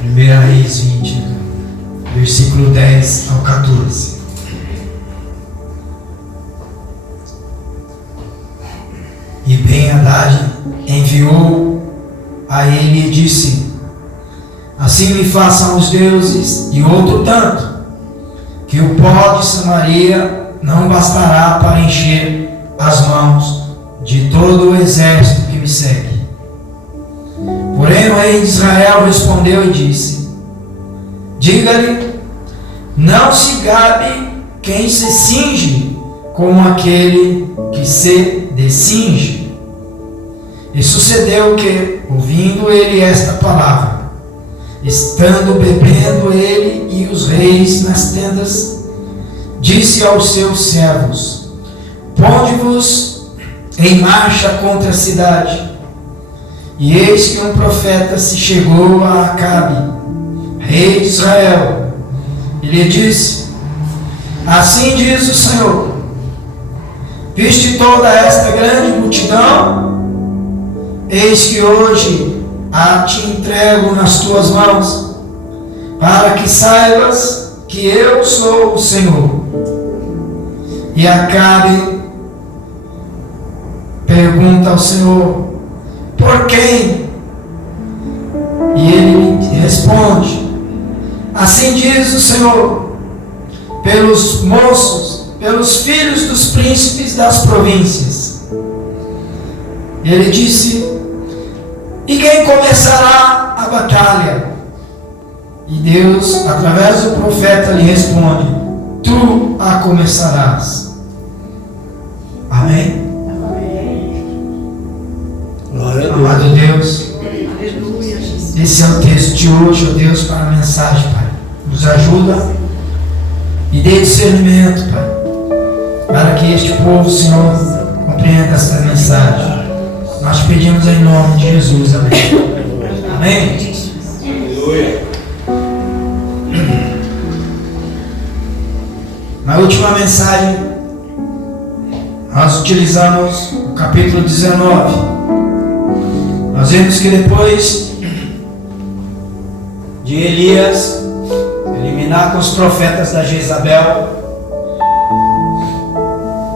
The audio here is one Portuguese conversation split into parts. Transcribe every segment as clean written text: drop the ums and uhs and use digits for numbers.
1 Reis 20, versículo 10 ao 14. E Ben-Hadad enviou a ele e disse: assim me façam os deuses e outro tanto, que o pó de Samaria não bastará para encher as mãos de todo o exército que me segue. Porém o rei de Israel respondeu e disse: diga-lhe, não se gabe quem se cinge como aquele que se descinge. E sucedeu que, ouvindo ele esta palavra, estando bebendo ele e os reis nas tendas, disse aos seus servos: ponde-vos em marcha contra a cidade. E eis que um profeta se chegou a Acabe, rei de Israel, e lhe disse: assim diz o Senhor, viste toda esta grande multidão? Eis que hoje a te entrego nas tuas mãos, para que saibas que eu sou o Senhor. E Acabe pergunta ao Senhor: por quem? E ele responde: assim diz o Senhor, pelos moços, pelos filhos dos príncipes das províncias. Ele disse: e quem começará a batalha? E Deus, através do profeta, lhe responde: tu a começarás. Amém? Glória a Deus. Amado Deus, esse é o texto de hoje, ó Deus, para a mensagem, Pai. Nos ajuda e dê discernimento, Pai, para que este povo, Senhor, compreenda essa mensagem. Nós pedimos em nome de Jesus, amém. Amém? Aleluia. Na última mensagem, nós utilizamos o capítulo 19. Nós vemos que depois de Elias eliminar com os profetas da Jezabel,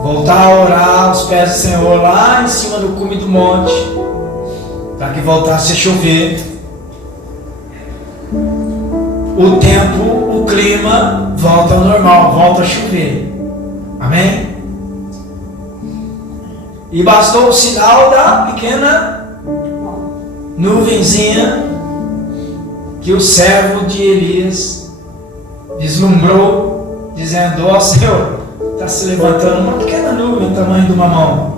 voltar a orar aos pés do Senhor lá em cima do cume do monte, para que voltasse a chover, o tempo, o clima volta ao normal, volta a chover. Amém? E bastou o sinal da pequena nuvenzinha que o servo de Elias vislumbrou, dizendo: ó Senhor, está se levantando uma pequena nuvem do tamanho de uma mão.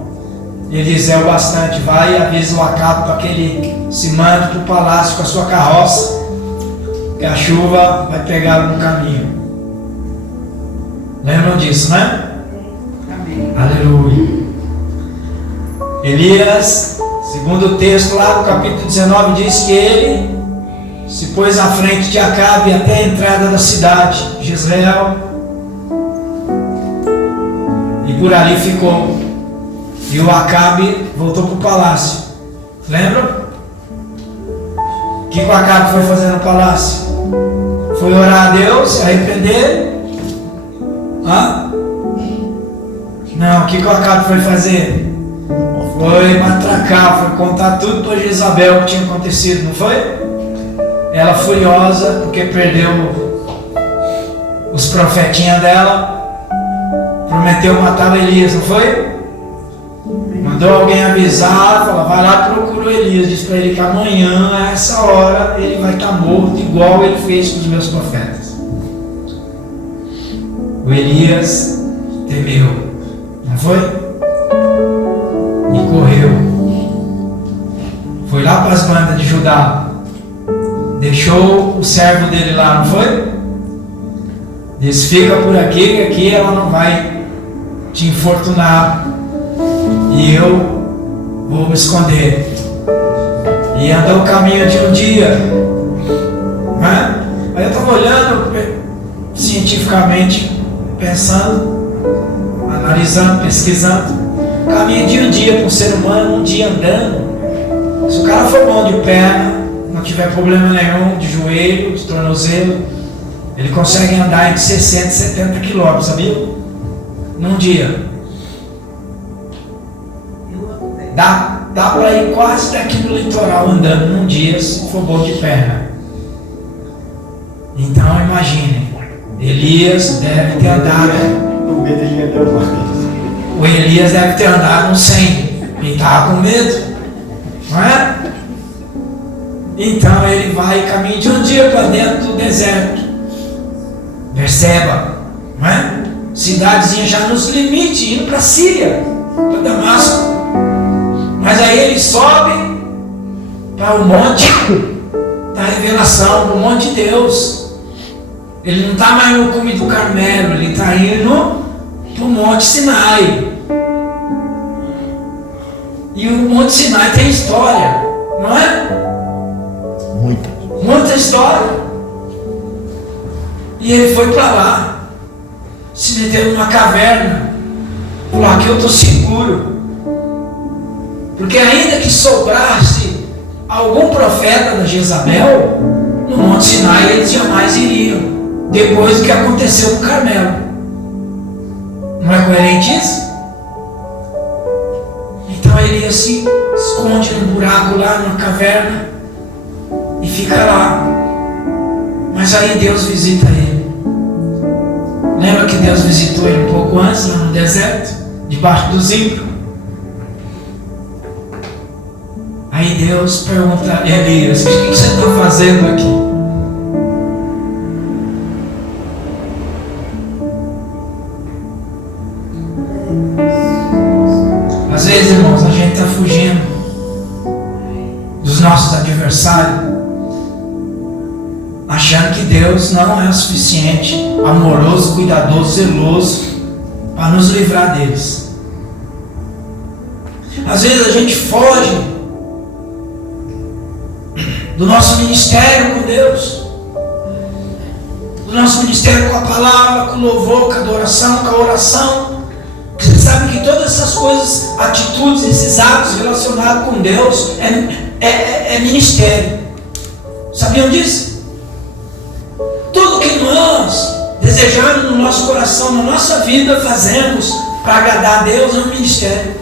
Ele diz: é o bastante, vai e avisa o Acabe para que ele se mande para o palácio com a sua carroça, que a chuva vai pegá-lo no caminho. Lembram disso, né? Amém. Aleluia. Elias, segundo o texto lá do capítulo 19, diz que ele se pôs à frente de Acabe até a entrada da cidade de Jezreel, e por ali ficou. E o Acabe voltou para o palácio. Lembram? O que o Acabe foi fazer no palácio? Foi orar a Deus, se arrepender? Hã? Não, o que o Acabe foi fazer? Foi matracar, foi contar tudo para Jezabel o que tinha acontecido, não foi? Ela furiosa porque perdeu os profetinhas dela, prometeu matar Elias, não foi? Mandou alguém avisar, falou: vai lá, procura o Elias, diz para ele que amanhã, a essa hora, ele vai estar morto, igual ele fez com os meus profetas. O Elias temeu, não foi? E correu. Foi lá para as bandas de Judá. Deixou o servo dele lá, não foi? Diz: fica por aqui, que aqui ela não vai te infortunar. E eu vou me esconder. E andou o caminho de um dia. Né? Aí eu estava olhando cientificamente, pensando, analisando, pesquisando. Caminho de um dia para um ser humano, um dia andando. Se o cara for bom de perna, não tiver problema nenhum de joelho, de tornozelo, ele consegue andar entre 60 e 70 quilômetros, sabia? Num dia. Dá para ir quase daqui no litoral andando num dia, se for bom de perna. Então imagine, Elias deve ter andado. O Elias deve ter andado uns 100. Ele estava com medo, não é? Então ele vai e caminha de um dia para dentro do deserto. Perceba, não é? Cidadezinha já nos limites, indo para a Síria, para Damasco. Mas aí ele sobe para o monte da revelação, o monte de Deus. Ele não está mais no cume do Carmelo, ele está indo para o Monte Sinai. E o Monte Sinai tem história, não é? Muita história. E ele foi para lá, se meteu numa caverna, falou: aqui eu estou seguro. Porque ainda que sobrasse algum profeta da Jezabel, no Monte Sinai eles jamais iriam, depois do que aconteceu no Carmelo. Não é coerente isso? Então ele se esconde num buraco lá, numa caverna, e fica lá. Mas aí Deus visita ele. Lembra que Deus visitou ele um pouco antes, lá no deserto, debaixo do zimbro? Aí Deus pergunta a Elias: o que você está fazendo aqui? Às vezes, irmãos, a gente está fugindo dos nossos adversários, achando que Deus não é o suficiente, amoroso, cuidadoso, zeloso, para nos livrar deles. Às vezes a gente foge do nosso ministério com Deus, do nosso ministério com a palavra, com o louvor, com a adoração, com a oração. Você sabe que todas essas coisas, atitudes, esses atos relacionados com Deus é ministério. Sabiam disso? Tudo que nós desejamos no nosso coração, na nossa vida, fazemos para agradar a Deus é um ministério.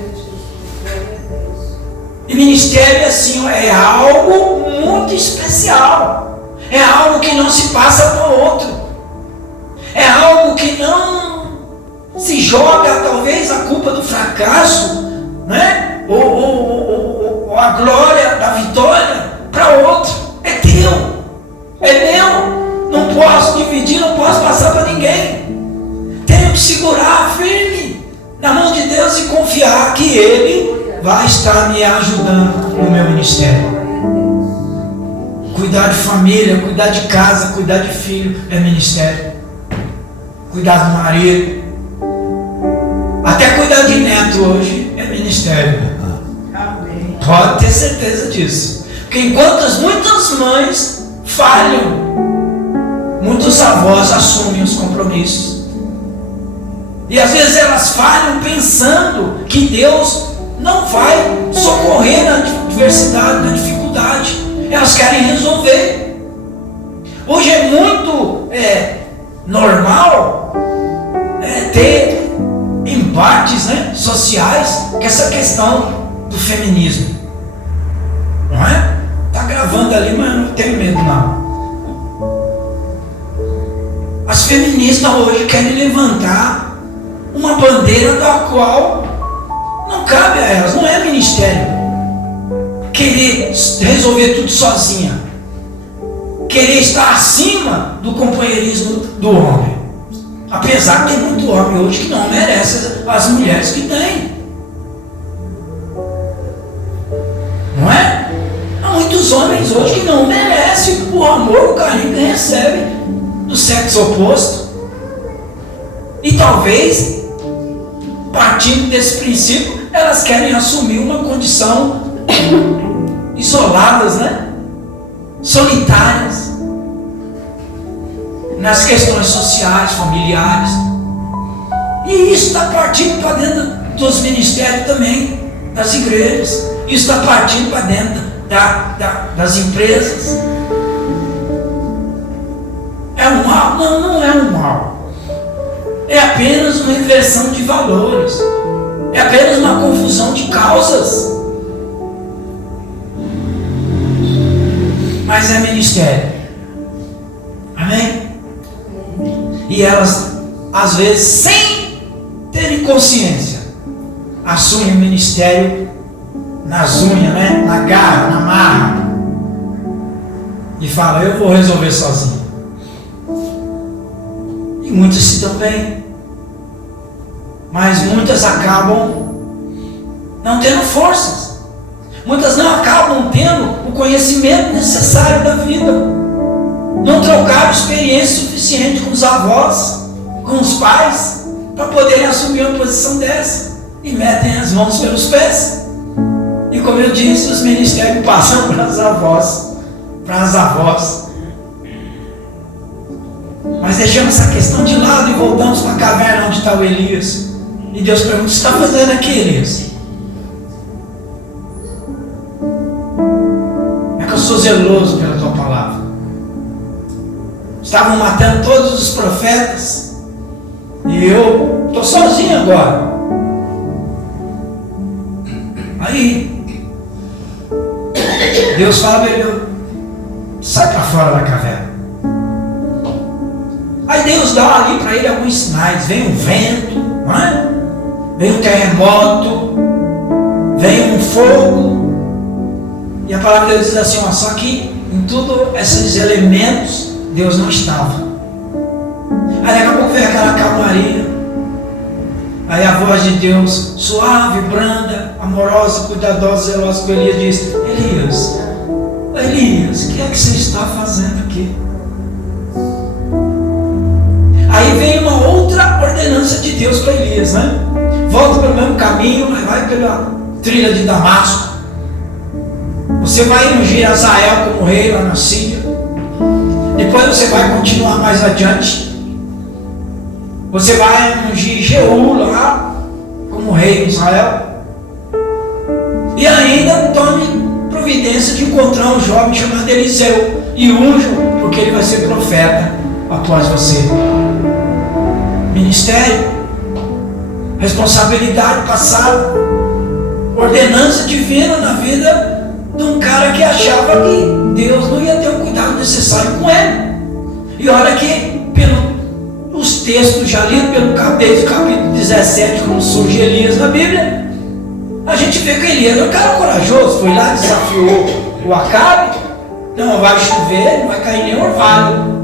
E ministério é assim, é algo muito especial. É algo que não se passa para o outro. É algo que não se joga, talvez, a culpa do fracasso, né? ou a glória da vitória para outro. É teu, é meu. Não posso dividir, não posso passar para ninguém. Tenho que segurar firme na mão de Deus e confiar que Ele vai estar me ajudando no meu ministério. Cuidar de família, cuidar de casa, cuidar de filho é ministério. Cuidar do marido, até cuidar de neto hoje é ministério. Amém. Pode ter certeza disso. Porque enquanto muitas mães falham, muitos avós assumem os compromissos. E às vezes elas falham pensando que Deus não vai socorrer na adversidade, na dificuldade. Elas querem resolver. Hoje é muito normal ter embates, né, sociais com essa questão do feminismo. Não é? Está gravando ali, mas não tenho medo não. As feministas hoje querem levantar uma bandeira da qual não cabe a elas, não é ministério. Querer resolver tudo sozinha, querer estar acima do companheirismo do homem. Apesar que tem muito homem hoje que não merece as mulheres que tem. Não é? Há muitos homens hoje que não merecem o amor, o carinho que recebem do sexo oposto. E talvez, partindo desse princípio, elas querem assumir uma condição isoladas, né? Solitárias, nas questões sociais, familiares. E isso está partindo para dentro dos ministérios também, das igrejas. Isso está partindo para dentro das empresas. É um mal? Não, não é um mal. É apenas uma inversão de valores. É apenas uma confusão de causas. Mas é ministério. Amém? E elas, às vezes, sem terem consciência, assumem o ministério nas unhas, né? Na garra, na marra. E falam, eu vou resolver sozinho. E muitas se dão bem. Mas muitas acabam não tendo forças. Muitas não acabam tendo o conhecimento necessário da vida. Não trocaram experiência suficiente com os avós, com os pais, para poderem assumir uma posição dessa. E metem as mãos pelos pés. E como eu disse, os ministérios passam para as avós. Mas deixamos essa questão de lado e voltamos para a caverna onde está o Elias. E Deus pergunta, o que você está fazendo aqui, Elias? É que eu sou zeloso pela tua palavra. Estavam matando todos os profetas. E eu estou sozinho agora. Aí Deus fala para ele, sai para fora da caverna. Aí Deus dá ali para ele alguns sinais. Vem um vento, não é? Vem um terremoto, vem um fogo. E a palavra de Deus diz assim, ó, só que em todos esses elementos Deus não estava. Aí daqui a pouco vem aquela calmaria. Aí a voz de Deus, suave, branda, amorosa, cuidadosa, zelosa, com Elias diz, Elias, o que é que você está fazendo aqui? Aí vem uma outra ordenança de Deus para Elias, né? Volta pelo mesmo caminho, mas vai pela trilha de Damasco. Você vai ungir Azael como rei lá na Síria. Depois você vai continuar mais adiante. Você vai ungir Jeú lá como rei de Israel. E ainda tome providência de encontrar um jovem chamado Eliseu e unja, porque ele vai ser profeta após você. Ministério, responsabilidade passada, ordenança divina na vida de um cara que achava que Deus não ia ter o cuidado necessário com ele. E olha que pelos textos já lidos, desde o capítulo 17, quando surge Elias na Bíblia, a gente vê que Elias é um cara corajoso, foi lá, desafiou o Acabe, não vai chover, não vai cair nem orvalho,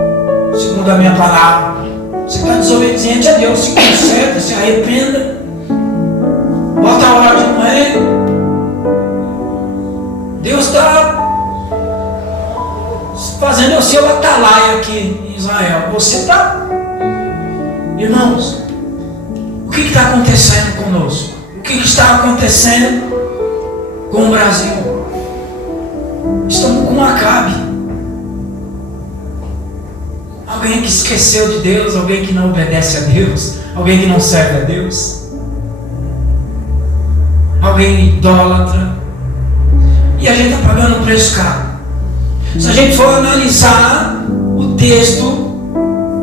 segundo a minha palavra. Você está desobediente a Deus, se conserta, se arrependa, bota a ordem com ele. Deus está fazendo o seu atalaia aqui em Israel. Você está, irmãos, o que está acontecendo conosco? O que está acontecendo com o Brasil? Estamos com Acabe. Alguém que esqueceu de Deus, alguém que não obedece a Deus, alguém que não serve a Deus, alguém idólatra, e a gente está pagando um preço caro. Se a gente for analisar o texto,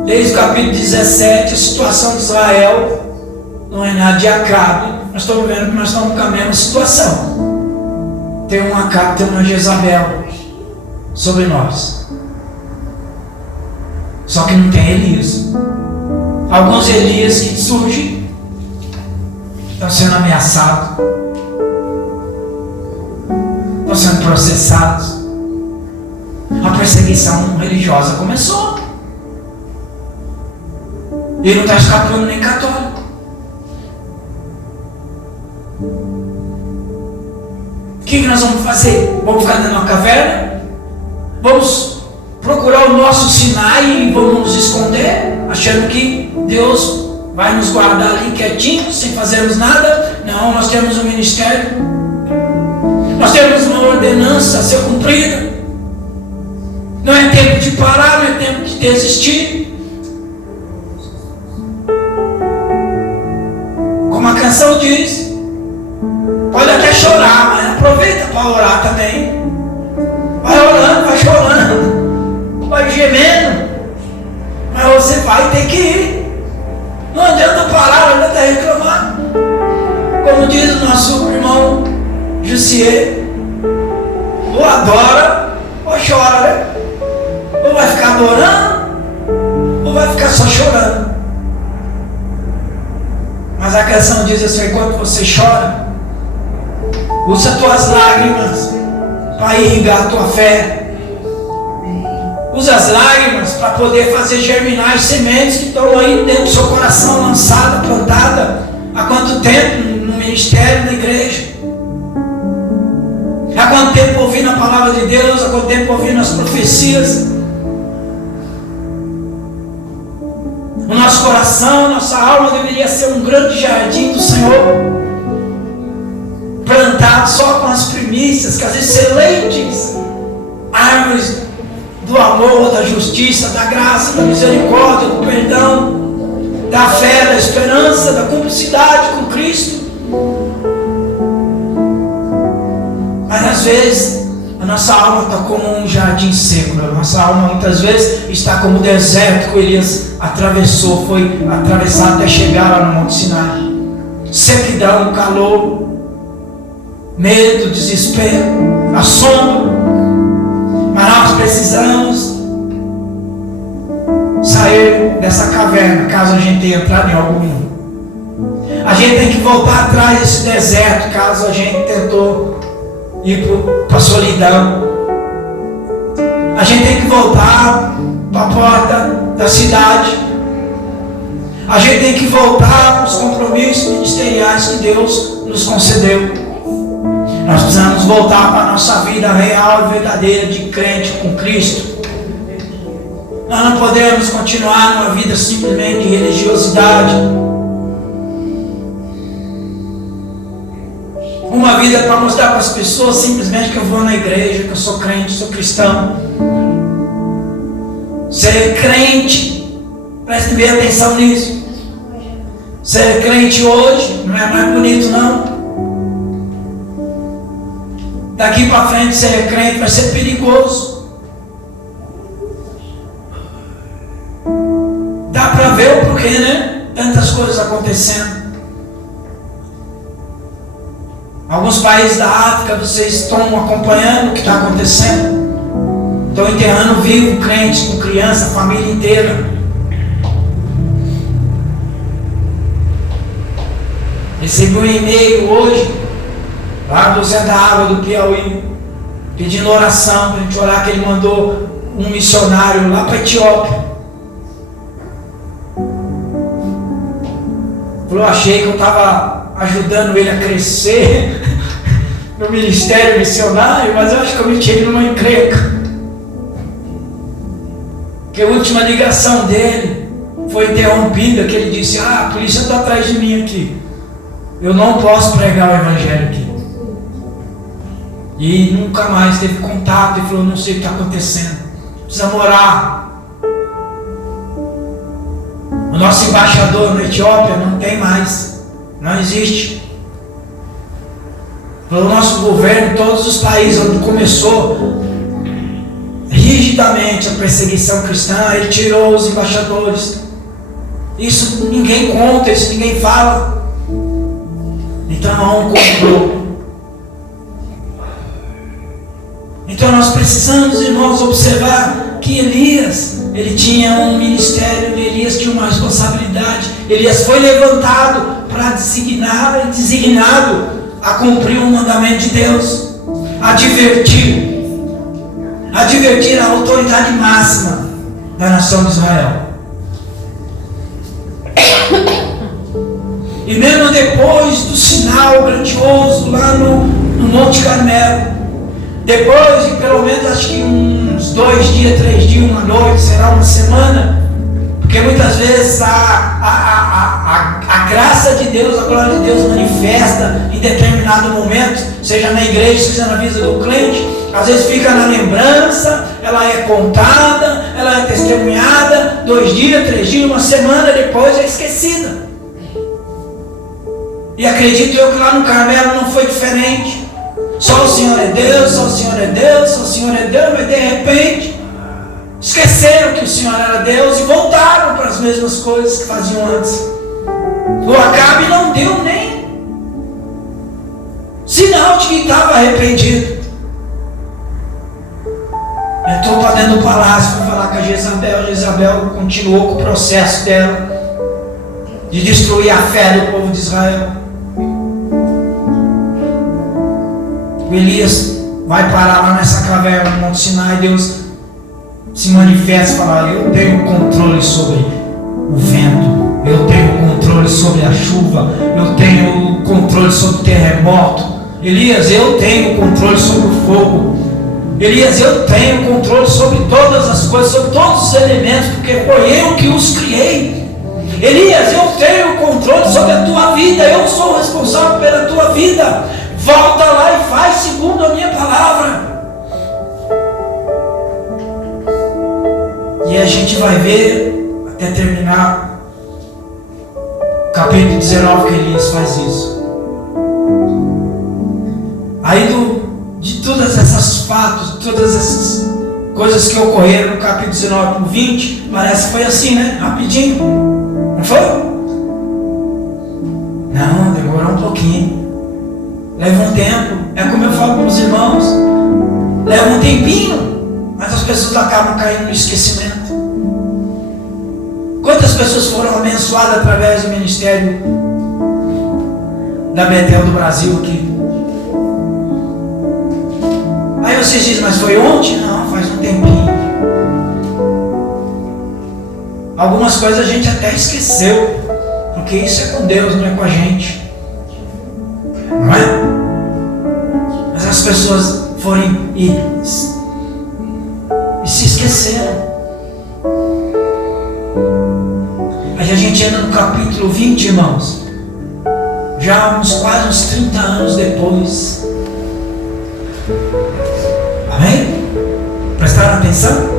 desde o capítulo 17, a situação de Israel, não é nada de Acabe, nós estamos vendo que nós estamos com a mesma situação. Tem um Acabe, tem uma Jezabel sobre nós. Só que não tem Elias. Alguns Elias que surgem estão sendo ameaçados, estão sendo processados. A perseguição religiosa começou. E não está escapando nem católico. O que nós vamos fazer? Vamos ficar dentro de uma caverna? Vamos procurar o nosso Sinai e vamos nos esconder, achando que Deus vai nos guardar ali quietinhos, sem fazermos nada? Não, nós temos um ministério, nós temos uma ordenança a ser cumprida. Não é tempo de parar, não é tempo de desistir. Como a canção diz, pode até chorar, mas aproveita para orar também. vai ter que ir. Não adianta parar, não adianta reclamar. Como diz o nosso irmão Jussier, ou adora ou chora, né? Ou vai ficar adorando ou vai ficar só chorando. Mas a canção diz assim: enquanto você chora, usa tuas lágrimas para irrigar a tua fé. Usa as lágrimas para poder fazer germinar as sementes que estão aí dentro do seu coração, lançada, plantada. Há quanto tempo no ministério, na igreja? Há quanto tempo ouvindo a palavra de Deus? Há quanto tempo ouvindo as profecias? O nosso coração, nossa alma deveria ser um grande jardim do Senhor, plantado só com as primícias, com as excelentes árvores do amor, da justiça, da graça, da misericórdia, do perdão, da fé, da esperança, da cumplicidade com Cristo. Mas às vezes a nossa alma está como um jardim seco. A nossa alma muitas vezes está como o deserto que Elias atravessou, foi atravessar até chegar lá no Monte Sinai. Sequidão, calor, medo, desespero, assombro. Mas nós precisamos sair dessa caverna, caso a gente tenha entrado em alguma. A gente tem que voltar atrás desse deserto, caso a gente tentou ir para a solidão. A gente tem que voltar para a porta da cidade. A gente tem que voltar para os compromissos ministeriais que Deus nos concedeu. Nós precisamos voltar para a nossa vida real e verdadeira de crente com Cristo. Nós não podemos continuar numa vida simplesmente de religiosidade. Uma vida para mostrar para as pessoas simplesmente que eu vou na igreja, que eu sou crente, sou cristão. Ser crente, preste bem atenção nisso. Ser crente hoje não é mais bonito não. Daqui para frente ser crente vai ser perigoso. Dá para ver o porquê, né? Tantas coisas acontecendo. Alguns países da África, vocês estão acompanhando o que está acontecendo. Estão enterrando vivo crentes com criança, família inteira. Recebi um e-mail hoje, lá do Zé da Água do Piauí, pedindo oração para a gente orar, que ele mandou um missionário lá para a Etiópia. Falou, achei que eu estava ajudando ele a crescer no ministério missionário, mas eu acho que eu meti ele numa encrenca. Que a última ligação dele foi interrompida, que ele disse, a polícia está atrás de mim aqui. Eu não posso pregar o evangelho aqui. E nunca mais teve contato, e falou, não sei o que está acontecendo. Precisa orar. O nosso embaixador na Etiópia não tem mais. Não existe. O nosso governo, todos os países onde começou rigidamente a perseguição cristã, ele tirou os embaixadores. Isso ninguém conta, isso ninguém fala. Então há um controle. Então nós precisamos, irmãos, observar que Elias, ele tinha um ministério, Elias tinha uma responsabilidade. Elias foi levantado para designado a cumprir o mandamento de Deus, advertir a autoridade máxima da nação de Israel. E mesmo depois do sinal grandioso lá no Monte Carmelo, depois de pelo menos acho que uns 2 dias, 3 dias, uma noite, será uma semana, porque muitas vezes a graça de Deus, a glória de Deus manifesta em determinado momento, seja na igreja, seja na vida do crente, às vezes fica na lembrança, ela é contada, ela é testemunhada, 2 dias, 3 dias, uma semana depois é esquecida. E acredito eu que lá no Carmelo não foi diferente. Só o Senhor é Deus, só o Senhor é Deus, só o Senhor é Deus, mas de repente Esqueceram que o Senhor era Deus e voltaram para as mesmas coisas que faziam antes. O Acabe não deu nem sinal de que estava arrependido. Entrou para dentro do palácio para falar com a Jezabel. Jezabel continuou com o processo dela de destruir a fé do povo de Israel. O Elias vai parar lá nessa caverna no Monte Sinai. Deus se manifesta e fala: eu tenho controle sobre o vento, eu tenho controle sobre a chuva, eu tenho controle sobre o terremoto. Elias, eu tenho controle sobre o fogo. Elias, eu tenho controle sobre todas as coisas, sobre todos os elementos, porque foi eu que os criei. Elias, eu tenho controle sobre a tua vida, eu sou responsável pela tua vida. Volta lá e faz segundo a minha palavra. E a gente vai ver, até terminar, capítulo 19, que Elias faz isso. Aí de todas essas fatos, todas essas coisas que ocorreram no capítulo 19 para 20, parece que foi assim, né? Rapidinho. Não foi? Não, demorou um pouquinho. Leva um tempo. É como eu falo para os irmãos. Leva um tempinho, mas as pessoas acabam caindo no esquecimento. Quantas pessoas foram abençoadas através do ministério da Betel do Brasil aqui? Aí vocês dizem, mas foi ontem? Não, faz um tempinho. Algumas coisas a gente até esqueceu, porque isso é com Deus, não é com a gente. Não é? Mas as pessoas foram e se esqueceram. Aí a gente entra no capítulo 20, irmãos. Já quase uns 30 anos depois. Amém? Prestaram atenção?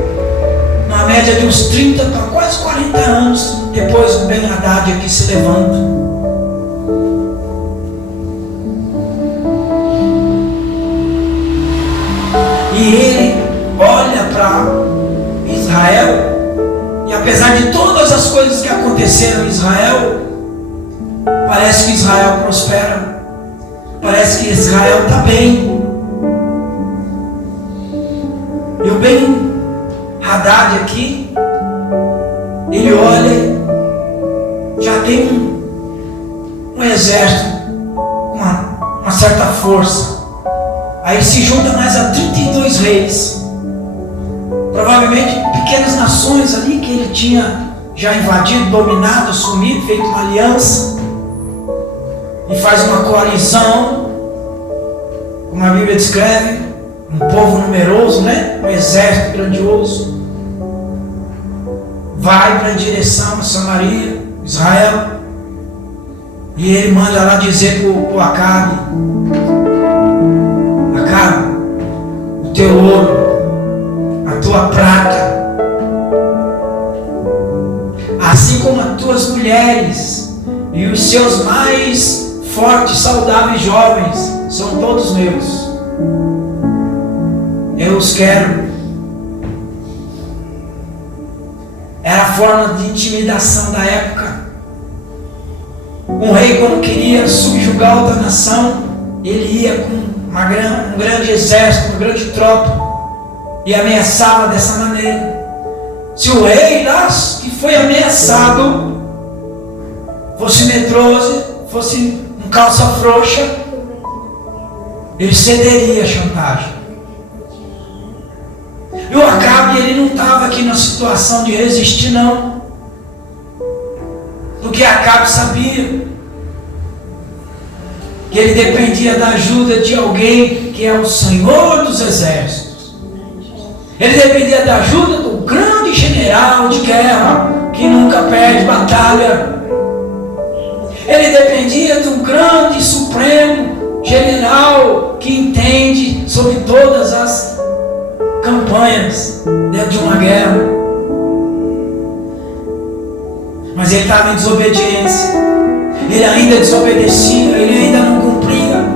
Na média de uns 30 para quase 40 anos depois o Ben-Hadad aqui se levanta. E ele olha para Israel, e apesar de todas as coisas que aconteceram em Israel, parece que Israel prospera, parece que Israel está bem. E o Ben-Hadad aqui, ele olha, já tem um exército com uma certa força. Aí se junta mais a 32 reis, provavelmente pequenas nações ali que ele tinha já invadido, dominado, assumido, feito uma aliança, e faz uma coalizão, como a Bíblia descreve, um povo numeroso, né? Um exército grandioso, vai para a direção a Samaria, Israel, e ele manda lá dizer para o Acabe: Acabe, o teu ouro, a tua prata, assim como as tuas mulheres e os seus mais fortes, saudáveis jovens, são todos meus. Eu os quero. Era a forma de intimidação da época. Um rei, quando queria subjugar outra nação, ele ia com um grande exército, uma grande tropa, e ameaçava dessa maneira. Se o rei lá que foi ameaçado fosse medroso, fosse um calça frouxa, ele cederia à chantagem. E o Acabe, ele não estava aqui na situação de resistir, não. Porque Acabe sabia que ele dependia da ajuda de alguém que é o Senhor dos Exércitos. Ele dependia da ajuda do grande general de guerra que nunca perde batalha. Ele dependia de um grande supremo general que entende sobre todas as campanhas dentro de uma guerra. Mas ele estava em desobediência. Ele ainda desobedecia, ele ainda não cumpria.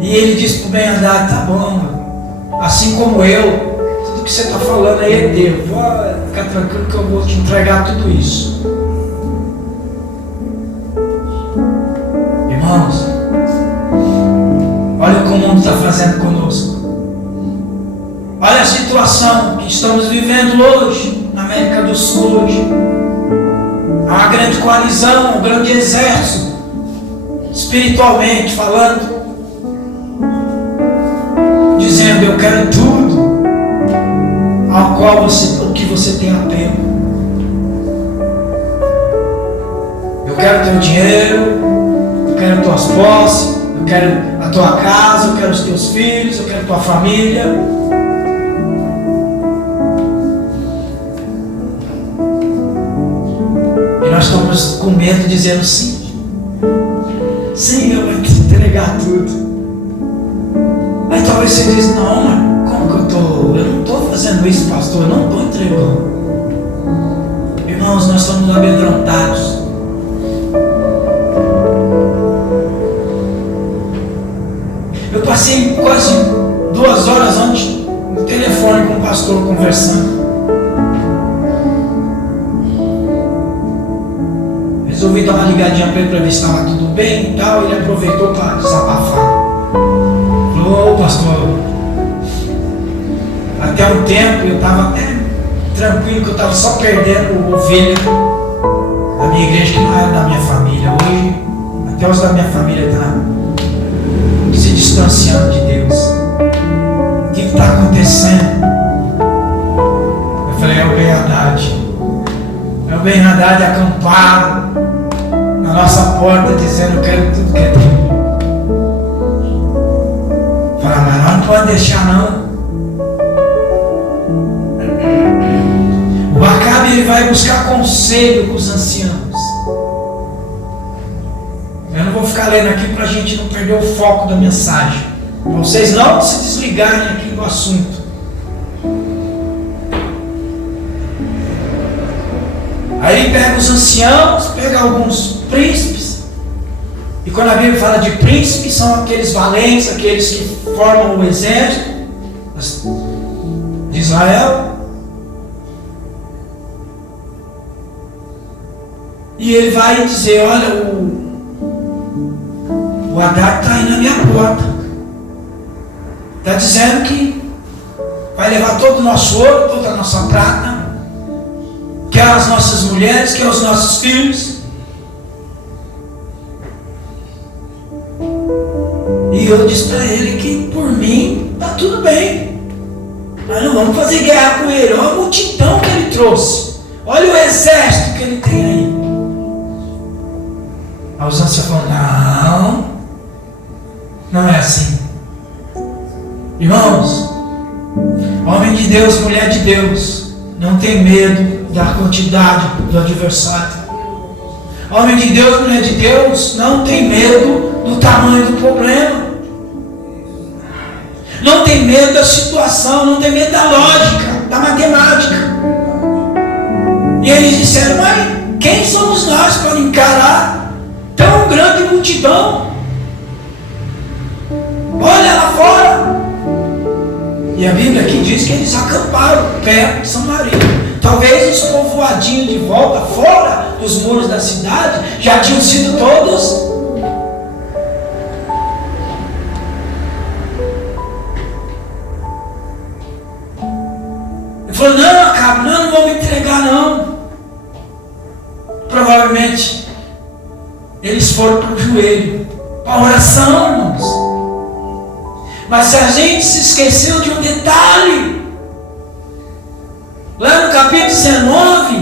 E ele disse para o Ben-Hadad: tá bom, assim como eu, tudo que você está falando aí é teu, pode ficar tranquilo que eu vou te entregar tudo isso. Irmãos, olha o que o mundo está fazendo conosco. Olha a situação que estamos vivendo hoje na América do Sul hoje. Há uma grande coalizão, um grande exército, espiritualmente falando, dizendo: eu quero tudo ao qual o que você tem apego. Eu quero teu dinheiro, eu quero tuas posses, eu quero a tua casa, eu quero os teus filhos, eu quero tua família. E nós estamos com medo, dizendo: sim, eu vou te entregar tudo. Aí talvez você diz: não, mas como que eu não estou fazendo isso, pastor, eu não estou entregando. Irmãos, nós estamos amedrontados. Eu passei quase 2 horas antes no telefone com o pastor conversando. Resolvi dar uma ligadinha para ele para ver se estava tudo bem e tal. Ele aproveitou para desabafar. Falou: ô pastor, até um tempo eu estava até tranquilo, que eu estava só perdendo ovelha da minha igreja, que não era da minha família. Hoje, até os da minha família estão se distanciando de Deus. O que está acontecendo? Eu falei: é o Ben-Hadad. É o Ben-Hadad acampado na nossa porta, dizendo: eu quero tudo que é teu. Fala: mas nós não pode deixar não. O Acabe, ele vai buscar conselho com os anciãos. Eu não vou ficar lendo aqui para a gente não perder o foco da mensagem, para vocês não se desligarem aqui do assunto. Aí ele pega os anciãos, pega alguns príncipes, e quando a Bíblia fala de príncipes, são aqueles valentes, aqueles que formam o exército de Israel. E ele vai dizer: olha, o Hadad está aí na minha porta, está dizendo que vai levar todo o nosso ouro, toda a nossa prata, quer as nossas mulheres, quer os nossos filhos. E eu disse para ele que por mim está tudo bem, nós não vamos fazer guerra com ele. Olha a multidão que ele trouxe, olha o exército que ele tem aí. Aí os anciãos falaram: não é assim. Irmãos, homem de Deus, mulher de Deus, não tem medo da quantidade do adversário. Homem de Deus, mulher de Deus, não tem medo do tamanho do problema. Não tem medo da situação, não tem medo da lógica, da matemática. E eles disseram: mas quem somos nós para encarar tão grande multidão? Olha lá fora. E a Bíblia aqui diz que eles acamparam perto de Samaria. Talvez os povoadinhos de volta, fora dos muros da cidade, já tinham sido todos. Ele falou: não, Acabe, não vou me entregar não. Provavelmente eles foram para o joelho, para a oração, irmãos. Mas se a gente se esqueceu de um detalhe, lá no capítulo 19,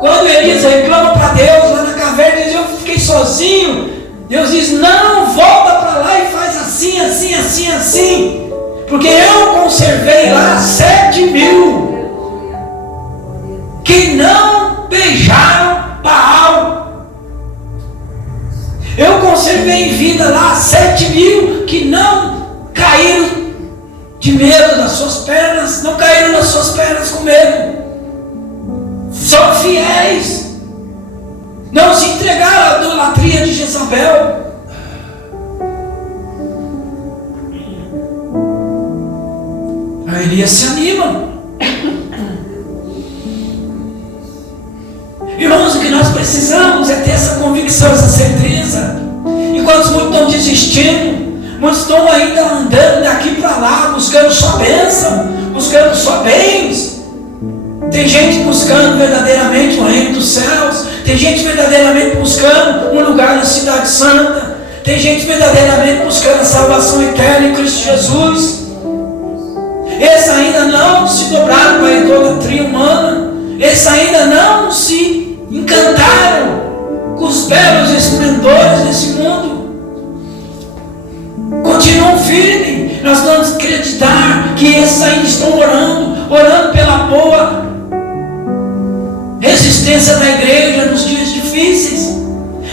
quando Elias reclama para Deus lá na caverna, diz: eu fiquei sozinho. Deus diz: não, volta para lá e faz assim, assim, assim, assim, porque eu conservei lá 7.000 que não beijaram Baal. Eu conservei em vida lá 7.000 que não caíram de medo das suas pernas, não caíram nas suas pernas com medo. São fiéis, não se entregaram à idolatria de Jezabel. Aí Elias se anima. Irmãos, o que nós precisamos é ter essa convicção, essa certeza. Enquanto muitos estão desistindo, muitos estão ainda andando daqui para lá, buscando sua bênção, buscando sua bens. Tem gente buscando verdadeiramente o reino dos céus. Tem gente verdadeiramente buscando um lugar na cidade santa. Tem gente verdadeiramente buscando a salvação eterna em Cristo Jesus. Esses ainda não se dobraram para a idolatria humana. Esses ainda não se encantaram com os belos esplendores desse mundo. Continuam firmes. Nós vamos acreditar que esses ainda estão orando pela boa resistência da igreja nos dias difíceis.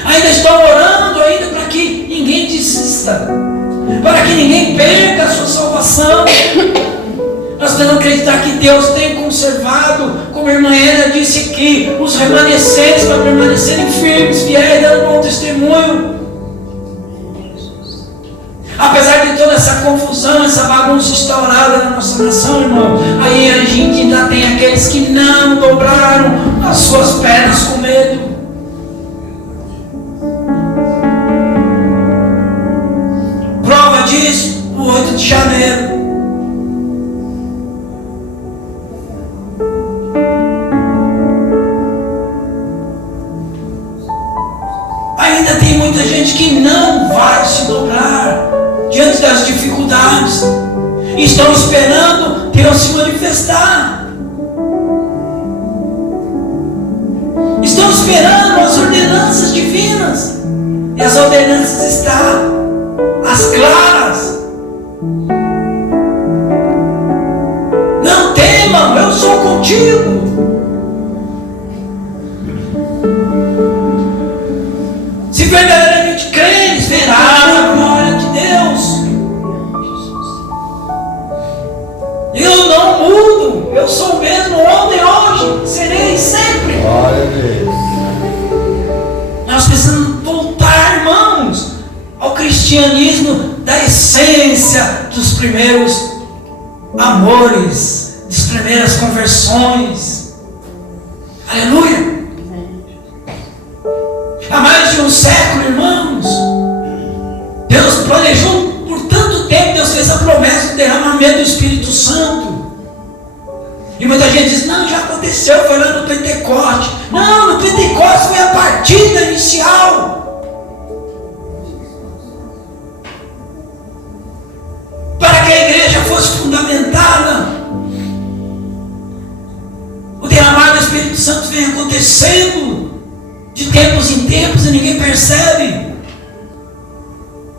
Ainda estão orando ainda para que ninguém desista, para que ninguém perca a sua salvação. Nós devemos acreditar que Deus tem conservado, como a irmã Ana disse aqui, os remanescentes para permanecerem firmes, fiéis, dando bom testemunho. Apesar de toda essa confusão, essa bagunça instaurada na nossa nação, irmão, aí a gente ainda tem aqueles que não dobraram as suas pernas com medo. Prova disso, o 8 de janeiro. Ainda tem muita gente que não vai se dobrar diante das dificuldades. Estão esperando Deus se manifestar. Estão esperando as ordenanças divinas. E as ordenanças estão às claras. Não temam, eu sou contigo. Se verdadeiramente creres, verás a glória de Deus. Eu não mudo, eu sou o mesmo ontem, hoje, serei sempre. Glória a Deus. Nós precisamos voltar, irmãos, ao cristianismo da essência dos primeiros amores, das primeiras conversões. Aleluia! Há mais de um século, irmãos, Deus planejou por tanto tempo. Deus fez a promessa do derramamento do Espírito Santo. E muita gente diz: não, já aconteceu, foi lá no Pentecoste. Não, no Pentecoste foi a partida inicial, para que a igreja fosse fundamentada. O derramar do Espírito Santo vem acontecendo de tempos em tempos e ninguém percebe.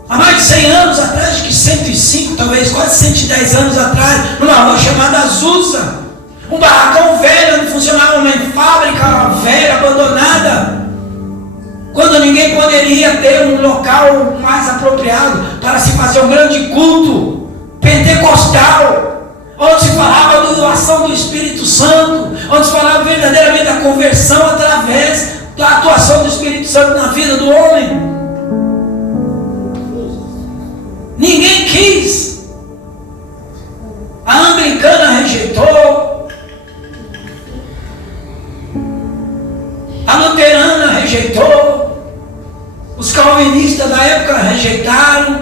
Há mais de 100 anos atrás, acho que 105, talvez quase 110 anos atrás, numa rua chamada Azusa, um barracão velho onde funcionava uma fábrica velha, abandonada, quando ninguém poderia ter um local mais apropriado para se fazer um grande culto pentecostal, onde se falava da ação do Espírito Santo, onde se falava verdadeiramente da conversão através da atuação do Espírito Santo na vida do homem. Ninguém quis. A anglicana rejeitou, a luterana rejeitou, os calvinistas da época rejeitaram,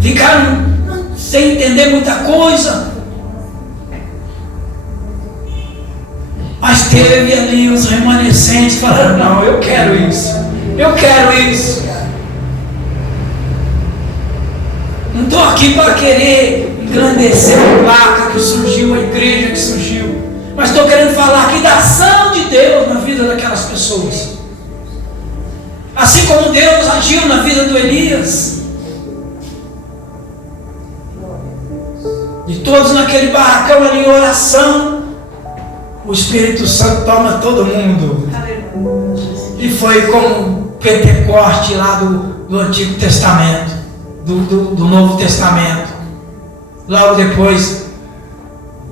ficaram sem entender muita coisa. Mas teve ali os remanescentes que falaram: não, eu quero isso, eu quero isso. Não estou aqui para querer engrandecer a placa que surgiu, a igreja que surgiu, mas estou querendo falar aqui da ação de Deus na vida daquelas pessoas. Assim como Deus agiu na vida do Elias, de todos naquele barracão ali em oração, o Espírito Santo toma todo mundo. E foi como Pentecoste lá do Antigo Testamento, do Novo Testamento, logo depois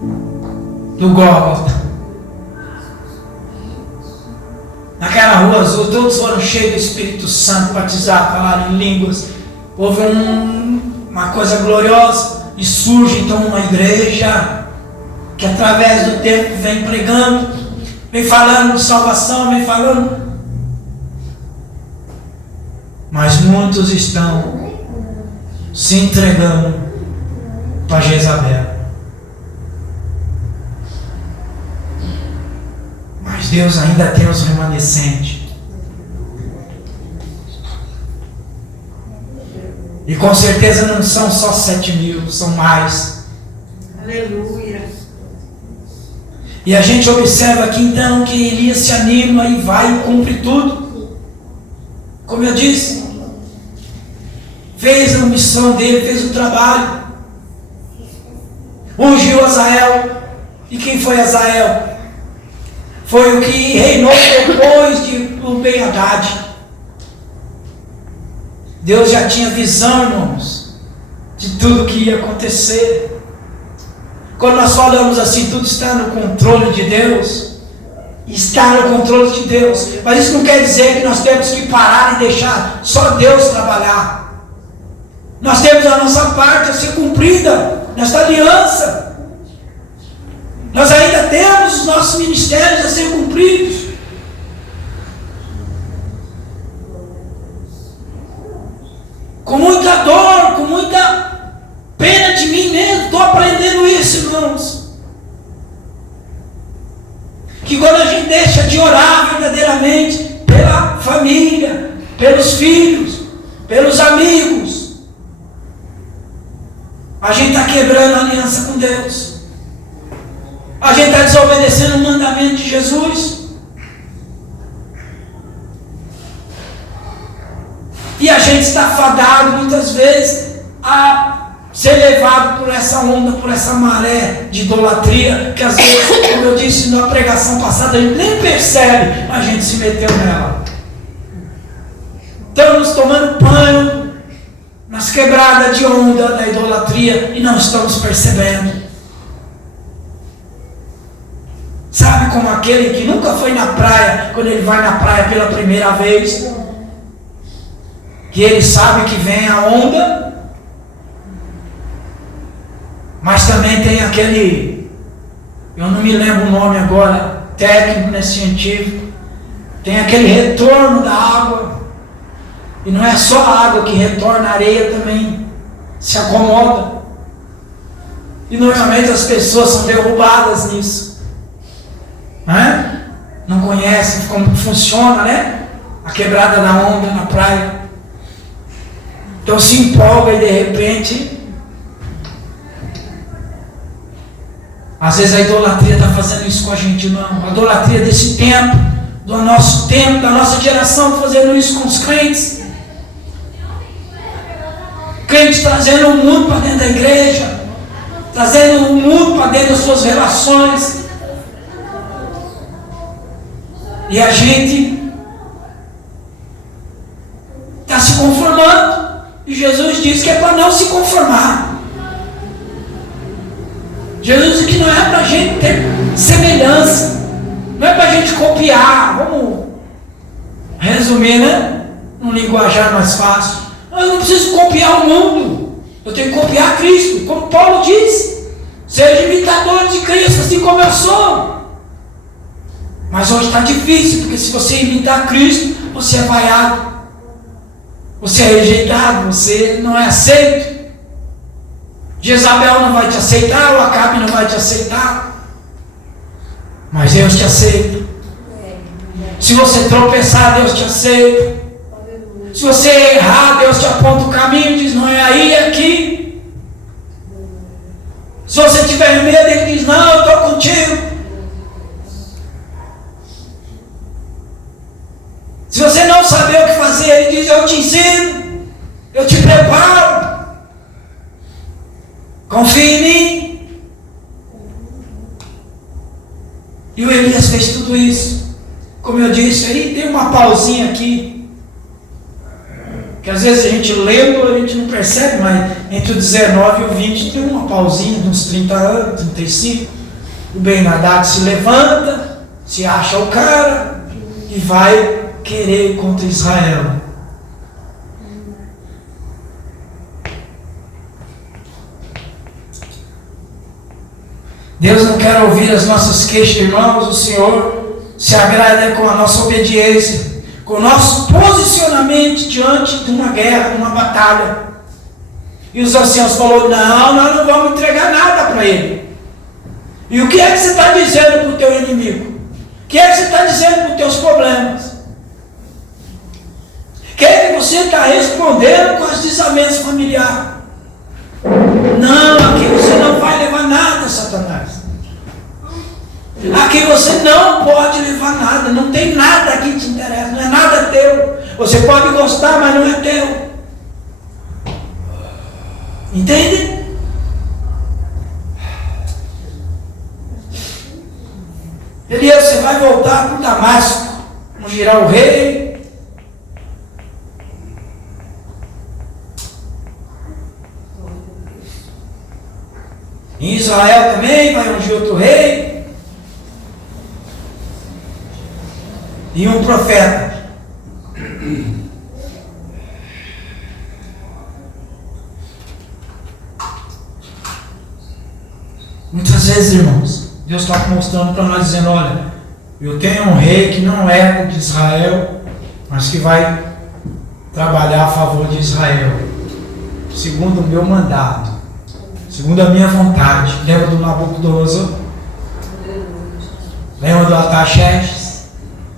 do Gólgota. Naquela rua azul, todos foram cheios do Espírito Santo, batizados, falaram em línguas. Houve uma coisa gloriosa, e surge então uma igreja que através do tempo vem pregando, vem falando de salvação, vem falando, mas muitos estão se entregando para Jezabel. Mas Deus ainda tem os remanescentes. E com certeza não são só 7.000, são mais. Aleluia. E a gente observa aqui então que Elias se anima e vai e cumpre tudo. Como eu disse, fez a missão dele, fez o trabalho. Ungiu Azael. E quem foi Azael? Foi o que reinou depois do Ben-Hadad. Deus já tinha visão, irmãos, de tudo que ia acontecer. Quando nós falamos assim, tudo está no controle de Deus. Está no controle de Deus. Mas isso não quer dizer que nós temos que parar e deixar só Deus trabalhar. Nós temos a nossa parte a ser cumprida nesta aliança. Nós ainda temos os nossos ministérios a ser cumpridos. Com muita dor, com muita pena de mim mesmo, estou aprendendo isso, irmãos. Que quando a gente deixa de orar verdadeiramente pela família, pelos filhos, pelos amigos, a gente está quebrando a aliança com Deus. A gente está desobedecendo o mandamento de Jesus. E a gente está fadado muitas vezes a ser levado por essa onda, por essa maré de idolatria, que às vezes, como eu disse na pregação passada, a gente nem percebe, a gente se meteu nela. Estamos tomando banho nas quebradas de onda da idolatria e não estamos percebendo. Sabe como aquele que nunca foi na praia, quando ele vai na praia pela primeira vez, que ele sabe que vem a onda, mas também tem aquele, eu não me lembro o nome agora, técnico nesse científico, tem aquele retorno da água, e não é só a água que retorna, a areia também se acomoda, e normalmente as pessoas são derrubadas nisso, não conhecem como funciona, né? A quebrada da onda na praia. Então se empolga e de repente, às vezes a idolatria está fazendo isso com a gente, não. A idolatria desse tempo, do nosso tempo, da nossa geração, fazendo isso com os crentes. Crentes trazendo o mundo para dentro da igreja, trazendo o mundo para dentro das suas relações. E a gente está se conformando. E Jesus diz que é para não se conformar. Jesus diz que não é para a gente ter semelhança, não é para a gente copiar. Vamos resumir, né? Num linguajar mais fácil. Eu não preciso copiar o mundo, eu tenho que copiar Cristo, como Paulo diz. Seja imitador de Cristo, assim como eu sou. Mas hoje está difícil, porque se você imitar Cristo, você é vaiado. Você é rejeitado, você não é aceito. Jezabel não vai te aceitar, o Acabe não vai te aceitar. Mas Deus te aceita. Se você tropeçar, Deus te aceita. Se você errar, Deus te aponta o caminho e diz, não é aí, é aqui. Se você tiver medo, Ele diz, não, eu estou contigo. Se você não saber o que fazer, Ele diz, eu te ensino, eu te preparo, confia em mim. E o Elias fez tudo isso. Como eu disse, aí tem uma pausinha aqui, que às vezes a gente lembra, a gente não percebe, mas entre o 19 e o 20 tem uma pausinha de uns 30 anos, 35. O Ben-Hadad se levanta, se acha o cara e vai querer contra Israel. Deus não quer ouvir as nossas queixas, irmãos. O Senhor se agrada com a nossa obediência, com o nosso posicionamento diante de uma guerra, de uma batalha. E os anciãos falaram: não, nós não vamos entregar nada para ele. E o que é que você está dizendo para o teu inimigo? O que é que você está dizendo para os teus problemas? O que é que você está respondendo com os desavenças familiares? Não, aqui você não vai levar nada, Satanás. Aqui você não pode levar nada. Não tem nada que te interessa. Não é nada teu. Você pode gostar, mas não é teu. Entende? Elias, você vai voltar para o Damasco. Vamos girar o rei. Em Israel também vai ungir outro rei. E um profeta. Muitas vezes, irmãos, Deus está mostrando para nós, dizendo: olha, eu tenho um rei que não é de Israel, mas que vai trabalhar a favor de Israel, segundo o meu mandato, segundo a minha vontade. Lembra do Nabucodonosor? Lembra do Artaxerxes?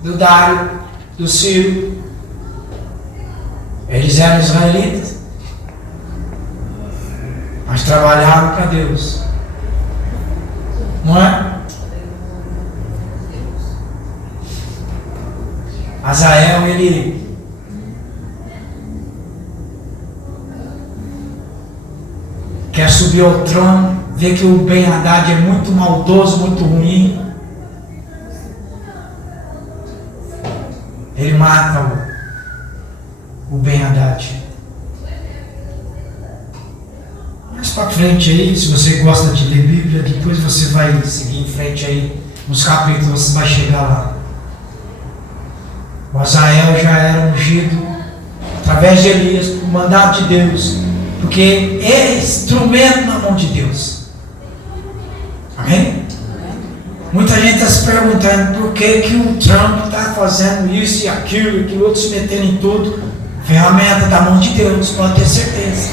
Do Dário? Do Ciro? Eles eram israelitas, mas trabalharam para Deus, não é? Azael, ele quer subir ao trono, vê que o Ben-Hadad é muito maldoso, muito ruim. Ele mata o Ben-Hadad. Mais para frente aí, se você gosta de ler Bíblia, depois você vai seguir em frente aí, nos capítulos você vai chegar lá. O Azael já era ungido através de Elias, por mandato de Deus, porque é instrumento na mão de Deus. Amém? Muita gente está se perguntando por que o Trump está fazendo isso e aquilo, que o outro se metendo em tudo. Ferramenta da mão de Deus, pode ter certeza.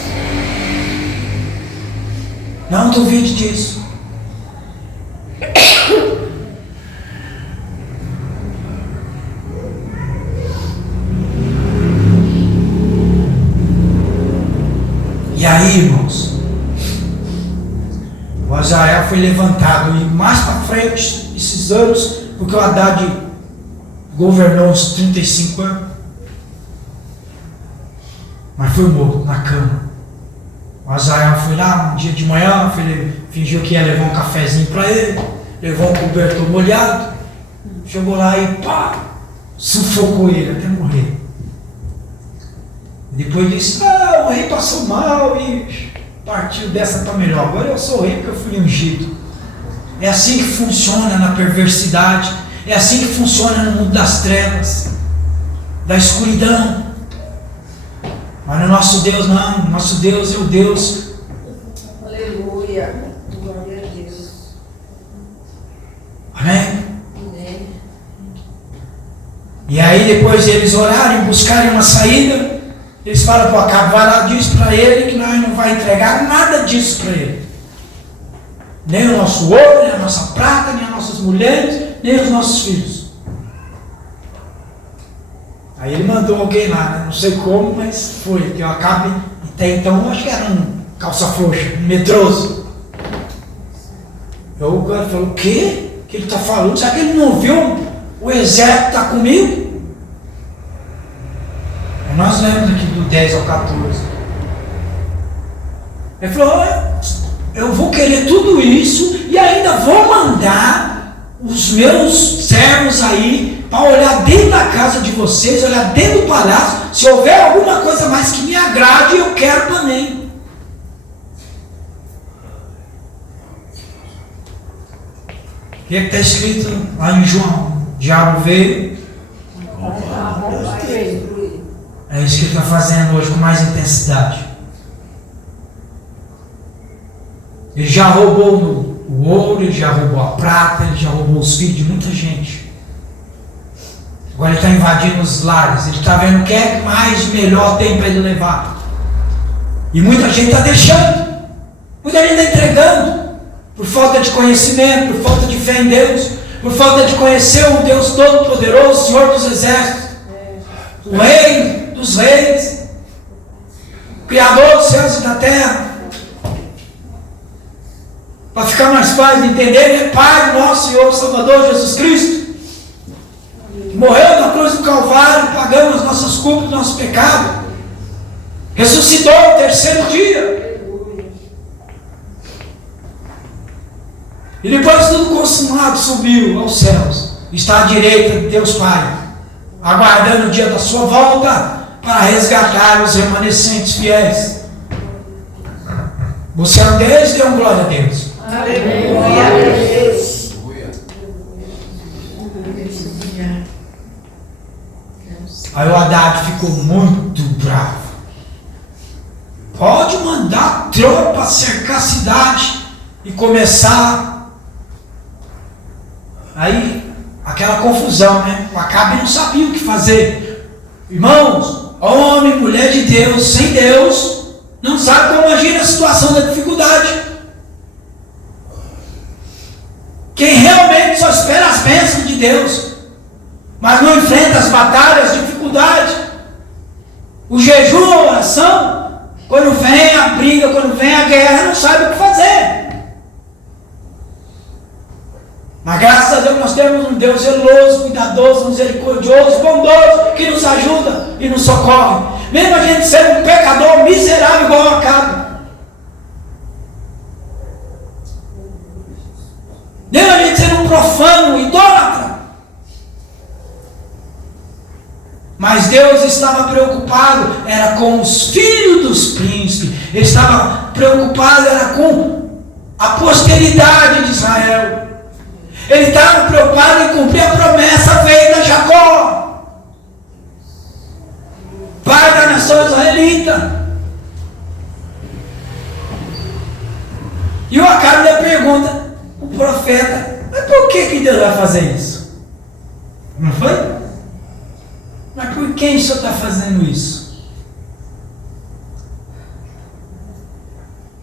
Não duvide disso. E aí, irmãos, o Azael foi levantado, e mais para frente, esses anos, porque o Haddad governou uns 35 anos, mas foi morto na cama. O Azael foi lá um dia de manhã, fingiu que ia levar um cafezinho para ele, levou um cobertor molhado, chegou lá e pá, sufocou ele até morrer. Depois disse: o rei passou mal e partiu dessa para melhor. Agora eu sou rei porque eu fui ungido. É assim que funciona na perversidade. É assim que funciona no mundo das trevas, da escuridão. Mas no nosso Deus não. Nosso Deus é o Deus. Aleluia. Glória a Deus. Amém? Amém. E aí depois eles orarem, buscarem uma saída, eles falam para o Acabe: vai lá, diz para ele que nós não vamos entregar nada disso para ele. Nem o nosso ouro, nem a nossa prata, nem as nossas mulheres, nem os nossos filhos. Aí ele mandou alguém lá, né? Não sei como, mas foi. Que o Acabe, até então, acho que era um calça frouxa, um medroso. O cara falou: o quê? O que ele está falando? Será que ele não viu o exército está comigo? Nós lemos aqui do 10 ao 14. Ele falou: eu vou querer tudo isso e ainda vou mandar os meus servos aí para olhar dentro da casa de vocês, olhar dentro do palácio. Se houver alguma coisa mais que me agrade, eu quero também. O que está escrito lá em João? O diabo veio. É isso que ele está fazendo hoje com mais intensidade. Ele já roubou o ouro, ele já roubou a prata, ele já roubou os filhos de muita gente. Agora ele está invadindo os lares, ele está vendo o que é mais de melhor tem para ele levar. E muita gente está deixando, muita gente está entregando, por falta de conhecimento, por falta de fé em Deus, por falta de conhecer o Deus Todo-Poderoso, Senhor dos Exércitos, o Rei dos Reis, o Criador dos céus e da terra. Para ficar mais fácil de entender, ele é Pai do nosso Senhor Salvador Jesus Cristo, que morreu na cruz do Calvário, pagando as nossas culpas, o nosso pecado, ressuscitou no terceiro dia, e depois de tudo consumado, subiu aos céus, está à direita de Deus Pai, aguardando o dia da sua volta, para resgatar os remanescentes fiéis. Você é um deles, dê uma glória a Deus. Aleluia. Aí o Haddad ficou muito bravo. Pode mandar tropa cercar a cidade e começar. Aí, aquela confusão, né? O Acabe não sabia o que fazer. Irmãos, homem, mulher de Deus, sem Deus, não sabe como agir na situação da dificuldade. Quem realmente só espera as bênçãos de Deus, mas não enfrenta as batalhas, as dificuldades, o jejum, a oração, quando vem a briga, quando vem a guerra, não sabe o que fazer. Mas graças a Deus nós temos um Deus zeloso, cuidadoso, misericordioso, bondoso, que nos ajuda e nos socorre. Mesmo a gente sendo um pecador miserável igual a Acabe. Mesmo a gente sendo um profano, idólatra. Mas Deus estava preocupado, era com os filhos dos príncipes. Ele estava preocupado, era com a posteridade de Israel. Ele estava preocupado em cumprir a promessa feita a Jacó, pai da nação israelita. E o Acabe lhe pergunta, o profeta, mas por que Deus vai fazer isso? Não foi? Mas por que o senhor está fazendo isso?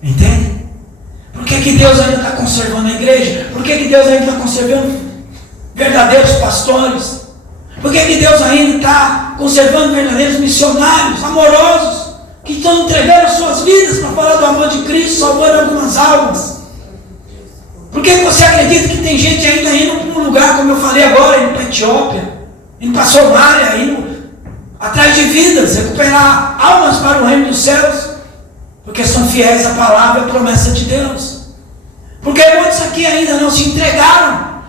Entende? Por que Deus ainda está conservando a igreja? Por que Deus ainda está conservando verdadeiros pastores? Por que Deus ainda está conservando verdadeiros missionários, amorosos, que estão entregando as suas vidas para falar do amor de Cristo, salvando algumas almas? Por que você acredita que tem gente ainda indo para um lugar, como eu falei agora, indo para a Etiópia, indo para a Somália, indo atrás de vidas, recuperar almas para o reino dos céus? Porque são fiéis à palavra e à promessa de Deus. Porque muitos aqui ainda não se entregaram.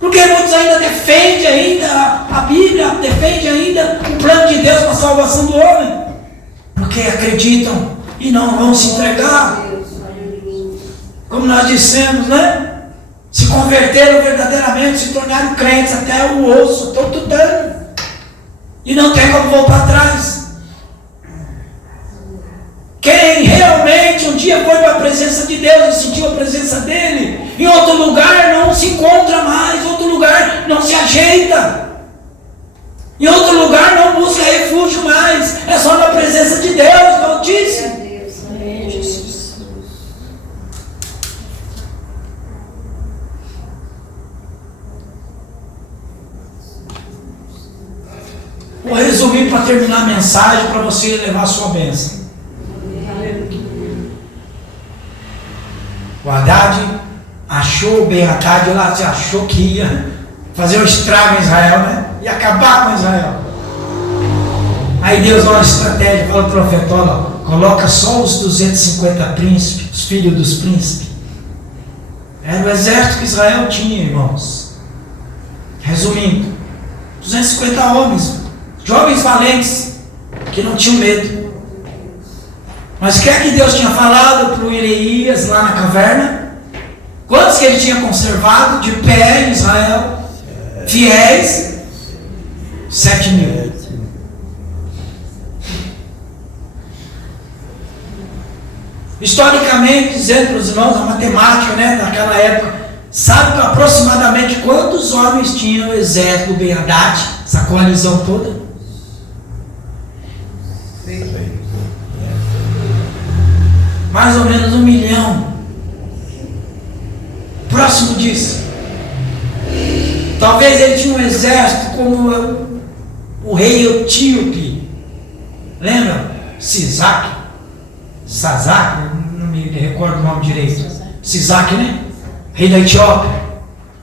Porque muitos ainda defendem ainda a Bíblia, defendem ainda o plano de Deus para a salvação do homem. Porque acreditam e não vão se entregar. Como nós dissemos, né? Se converteram verdadeiramente, se tornaram crentes até o osso, estão tutando. E não tem como voltar atrás. Quem realmente um dia foi para a presença de Deus e sentiu a presença dele, em outro lugar não se encontra mais, em outro lugar não se ajeita, em outro lugar não busca refúgio mais, é só na presença de Deus, do Altíssimo. Vou resumir para terminar a mensagem, para você levar a sua bênção. O Haddad achou bem a tarde lá, achou que ia fazer um estrago em Israel, né? Ia acabar com Israel. Aí Deus dá uma estratégia, fala ao profeta, olha, coloca só os 250 príncipes, os filhos dos príncipes. Era o exército que Israel tinha, irmãos. Resumindo, 250 homens, jovens valentes, que não tinham medo. Mas o que é que Deus tinha falado para o Elias lá na caverna? Quantos que ele tinha conservado de pé em Israel? Fiéis? 7.000. Historicamente, dizendo para os irmãos, a matemática, né, naquela época, sabe aproximadamente quantos homens tinham o exército do Ben-Hadad, essa coalizão toda? Mais ou menos 1 milhão. Próximo disso. Talvez ele tinha um exército como o rei Etíope. Lembra? Sazak, não me recordo o nome direito. Sazak, né? Rei da Etiópia.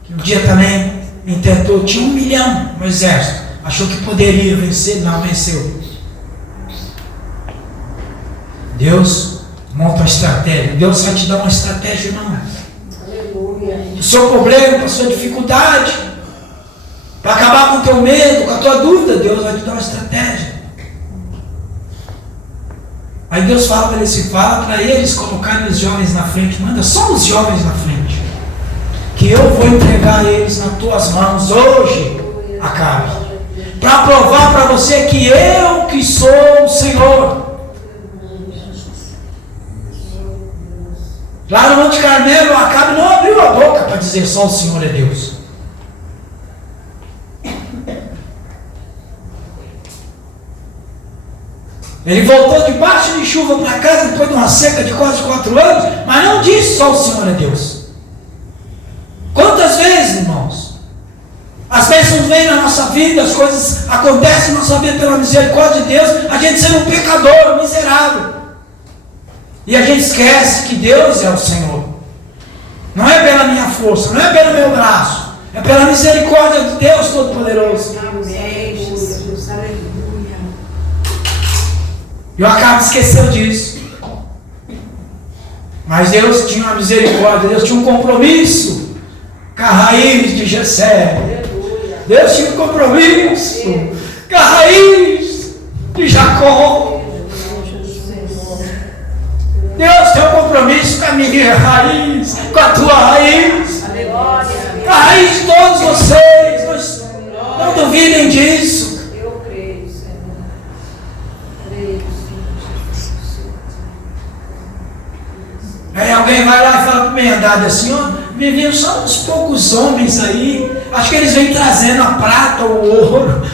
Que um dia também intentou, tinha 1 milhão no exército. Achou que poderia vencer, não venceu. Deus monta uma estratégia. Deus vai te dar uma estratégia, não. Aleluia. O seu problema, a sua dificuldade, para acabar com o teu medo, com a tua dúvida, Deus vai te dar uma estratégia. Aí Deus fala para eles colocarem os jovens na frente. Manda só os jovens na frente, que eu vou entregar eles nas tuas mãos hoje, Acabe, para provar para você que eu que sou o Senhor. Lá no Monte Carmelo, Acabe não abriu a boca para dizer só o Senhor é Deus. Ele voltou debaixo de chuva para casa depois de uma seca de quase 4 anos, mas não disse só o Senhor é Deus. Quantas vezes, irmãos, as bênçãos vêm na nossa vida, as coisas acontecem na nossa vida pela misericórdia de Deus, a gente sendo um pecador, miserável. E a gente esquece que Deus é o Senhor. Não é pela minha força, não é pelo meu braço, é pela misericórdia de Deus Todo-Poderoso. Amém, Jesus. Aleluia. E o Acabe esqueceu disso. Mas Deus tinha uma misericórdia, Deus tinha um compromisso com a raiz de Jessé. Deus tinha um compromisso com a raiz de Jacó. Deus tem um compromisso com a minha raiz, com a tua raiz, com a raiz de todos vocês. Não duvidem disso. Eu creio, Senhor. Creio, Senhor. Aí alguém vai lá e fala para o Ben-Hadad assim, ó, me viram só uns poucos homens aí, acho que eles vêm trazendo a prata, o ouro.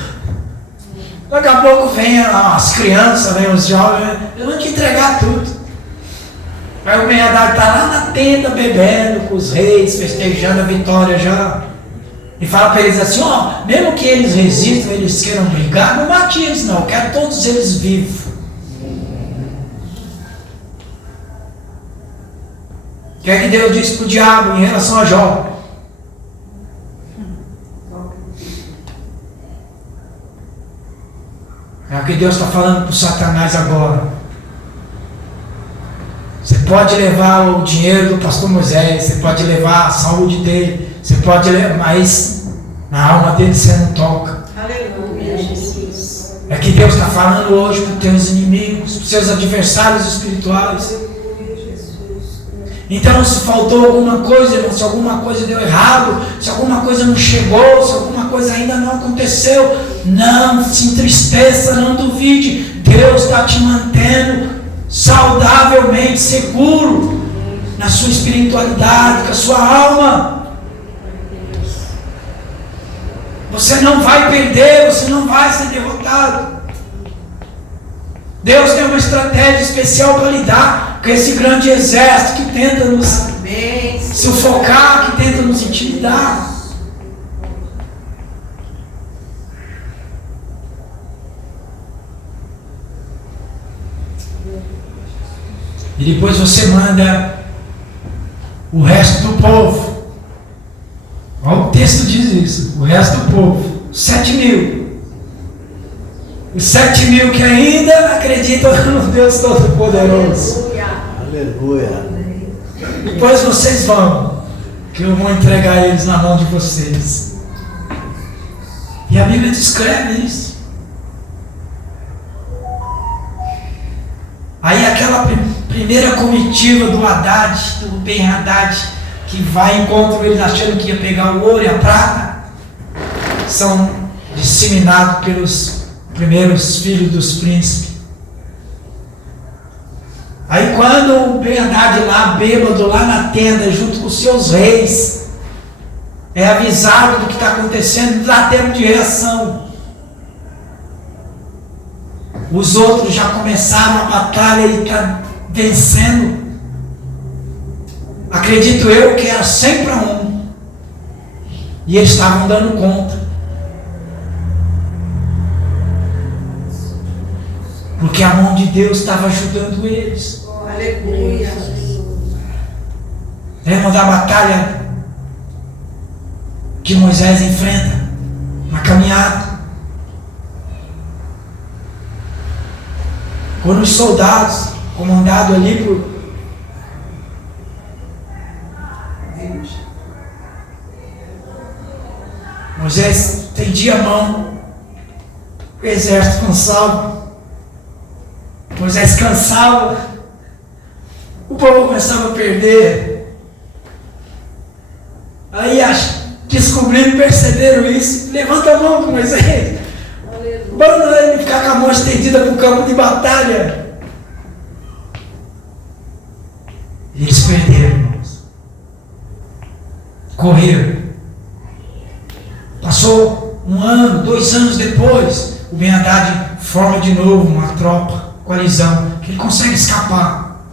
Daqui a pouco vem as crianças, vem os jovens, eu vou te entregar tudo. Aí o Ben-Hadad está lá na tenda bebendo com os reis, festejando a vitória já. E fala para eles assim, ó, mesmo que eles resistam, eles queiram brigar, não mate eles não, eu quero todos eles vivos. O que é que Deus disse para o diabo em relação a Jó? É o que Deus está falando para o Satanás agora. Você pode levar o dinheiro do pastor Moisés, você pode levar a saúde dele, você pode levar, mas na alma dele você não toca. Aleluia, Jesus. É que Deus está falando hoje para os teus inimigos, para os seus adversários espirituais. Então, se faltou alguma coisa, irmão, se alguma coisa deu errado, se alguma coisa não chegou, se alguma coisa ainda não aconteceu, não se entristeça, não duvide. Deus está te mantendo saudavelmente seguro na sua espiritualidade, com a sua alma. Você não vai perder, você não vai ser derrotado. Deus tem uma estratégia especial para lidar com esse grande exército que tenta nos sufocar, que tenta nos intimidar. E depois você manda o resto do povo. Olha o texto diz isso. O resto do povo. 7.000. Os 7.000 que ainda acreditam no Deus Todo-Poderoso. Aleluia. Depois vocês vão, que eu vou entregar eles na mão de vocês. E a Bíblia descreve isso. Aí aquela primeira comitiva do Haddad, do Ben-Hadad, que vai encontro eles achando que ia pegar o ouro e a prata, são disseminados pelos primeiros filhos dos príncipes. Aí quando o Ben-Hadad lá, bêbado, lá na tenda, junto com os seus reis, é avisado do que está acontecendo, dá tempo de reação. Os outros já começaram a batalha e está vencendo. Acredito eu que era 100-1. E eles estavam dando conta. Porque a mão de Deus estava ajudando eles. Aleluia. Lembra da batalha que Moisés enfrenta na caminhada? Quando os soldados, comandados ali por Moisés, estendia a mão, o exército cansava. Moisés cansava, o povo começava a perder. Aí descobriram, perceberam isso. Levanta a mão para Moisés. Manda ele ficar com a mão estendida para o campo de batalha. E eles perderam, irmãos. Correram. Passou 1 ano, 2 anos depois, o Ben-Hadad forma de novo uma tropa, coalizão, que ele consegue escapar.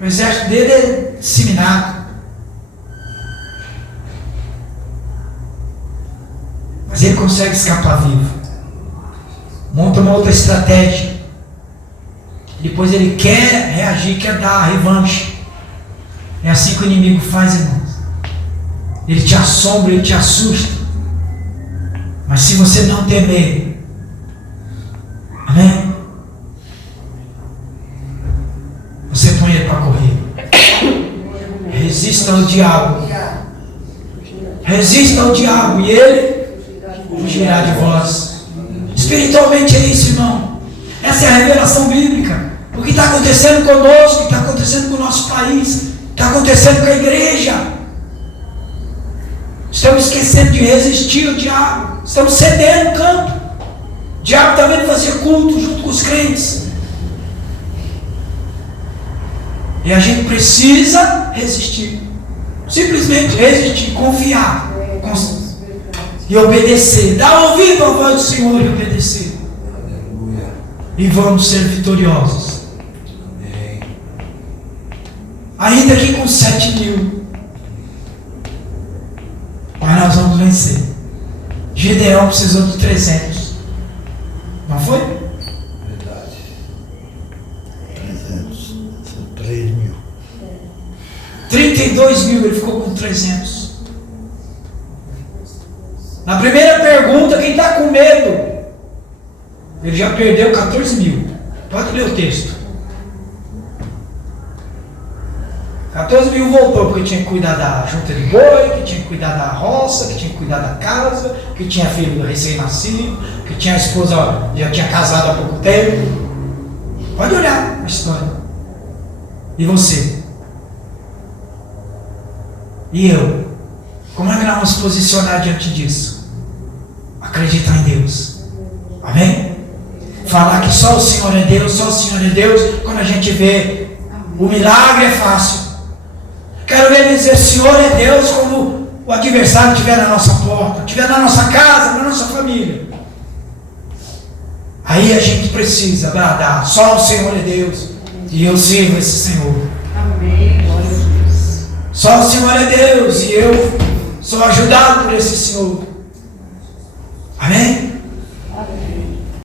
O exército dele é disseminado. Mas ele consegue escapar vivo. Monta uma outra estratégia. Depois ele quer reagir, quer dar a revanche. É assim que o inimigo faz, irmãos. Ele te assombra, ele te assusta. Mas se você não temer, amém? Você põe ele para correr. Resista ao diabo. Resista ao diabo e ele fugirá de vós. Espiritualmente é isso, irmão. Essa é a revelação bíblica. O que está acontecendo conosco, o que está acontecendo com o nosso país, o que está acontecendo com a igreja. Estamos esquecendo de resistir ao diabo. Estamos cedendo o campo. O diabo está vendo fazer culto junto com os crentes. E a gente precisa resistir. Simplesmente resistir, confiar. E obedecer. Dar ouvido à voz do Senhor e obedecer. Aleluia. E vamos ser vitoriosos. Amém. Ainda que com 7.000. Mas nós vamos vencer. Gideão precisou de 300. Não foi? Verdade. 300. São 3.000. 32.000, ele ficou com 300. Na primeira pergunta, quem está com medo? Ele já perdeu 14.000. Pode ler o texto. 14.000 voltou porque tinha que cuidar da junta de boi, que tinha que cuidar da roça, que tinha que cuidar da casa, que tinha filho recém-nascido, que tinha a esposa, já tinha casado há pouco tempo. Pode olhar a história. E você? E eu? Como é que nós vamos nos posicionar diante disso? Acreditar em Deus. Amém? Falar que só o Senhor é Deus, só o Senhor é Deus. Quando a gente vê o milagre é fácil. Quero ver ele dizer, Senhor é Deus, quando o adversário estiver na nossa porta, estiver na nossa casa, na nossa família. Aí a gente precisa bradar, só o Senhor é Deus. E eu sirvo esse Senhor. Amém. Glória a Deus. Só o Senhor é Deus e eu sou ajudado por esse Senhor.